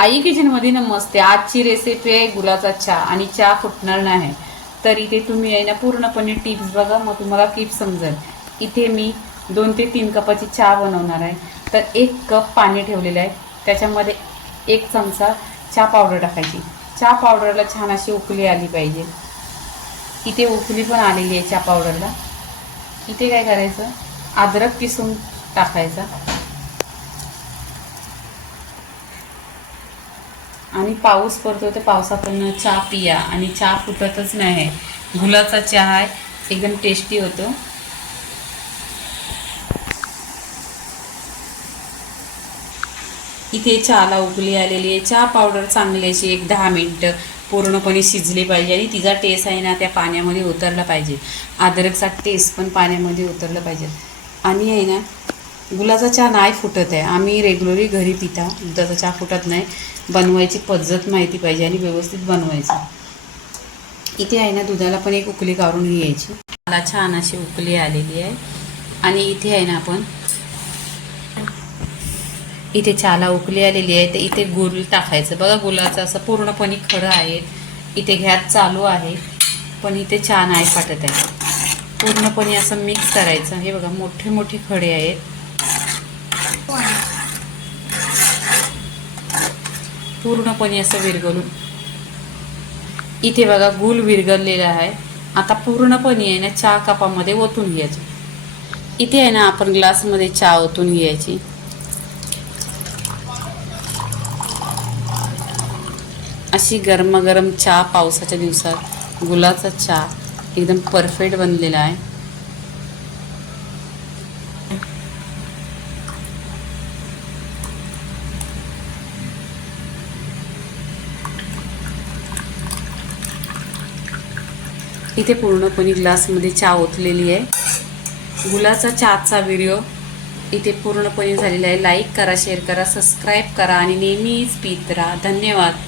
आई kitchen मध्ये नमस्ते आजची recipe आहे गुलाचा चहा आणि चहा फुटणार नाही तर इथे तुम्ही आहे ना पूर्णपणे टिप्स बघा मग तुम्हाला किप समजेल इथे मी दोन ते तीन कपाची चहा बनवणार आहे तर एक कप पाणी ठेवलेलं आहे त्याच्यामध्ये एक चमचा चहा पावडर टाकायची चहा पावडरला छान अशी उकली आली पाहिजे इथे उकली पण आलेली आहे चहा पावडरला इथे काय करायचं अद्रक किसून टाकायचा आणि पाऊस पडतो तर पावसापर्यंत चहा पिया आणि चहा फुटतच नाही आहे गुलाचा चहा आहे एकदम टेस्टी होतो इथे चहाला उकली आलेली आहे चहा पावडर चांगली अशी एक दहा मिनटं पूर्णपणे शिजली पाहिजे आणि तिचा टेस्ट आहे ना त्या पाण्यामध्ये उतरला पाहिजे अद्रकचा टेस्ट पण पाण्यामध्ये उतरला पाहिजे आणि आहे ना गुलाचा चहा नाही फुटत आहे आम्ही रेग्युलरली घरी पिता दुधाचा चहा फुटत नाही बनवायची पद्धत माहिती पाहिजे आणि व्यवस्थित बनवायचं इथे आहे ना दुधाला पण एक उकली काढून घ्यायची मला छान अशी उकली आलेली आहे आणि इथे आहे ना आपण इथे चहाला उकली आलेली आहे तर इथे गुरु टाकायचं बघा गुलाचं असं पूर्णपणे खडं आहे इथे घ्यात चालू आहे पण इथे छान आहे फाटत आहे पूर्णपणे असं मिक्स करायचं हे बघा मोठे मोठे खडे आहेत पूर्णपणे असं विरघळून इथे बघा गुल विरघळलेला आहे आता पूर्णपणे आहे ना चहा कपामध्ये ओतून घ्यायचं इथे आहे ना आपण ग्लासमध्ये चहा ओतून घ्यायची अशी गरमागरम चहा पावसाच्या दिवसात गुलाचा चहा एकदम परफेक्ट बनलेला आहे इथे पूर्णपणे ग्लासमध्ये चहा ओतलेली आहे गुलाचा चहाचा व्हिडिओ इथे पूर्णपणे झालेला आहे लाईक करा शेअर करा सबस्क्राईब करा आणि नेहमीच पीत राहा धन्यवाद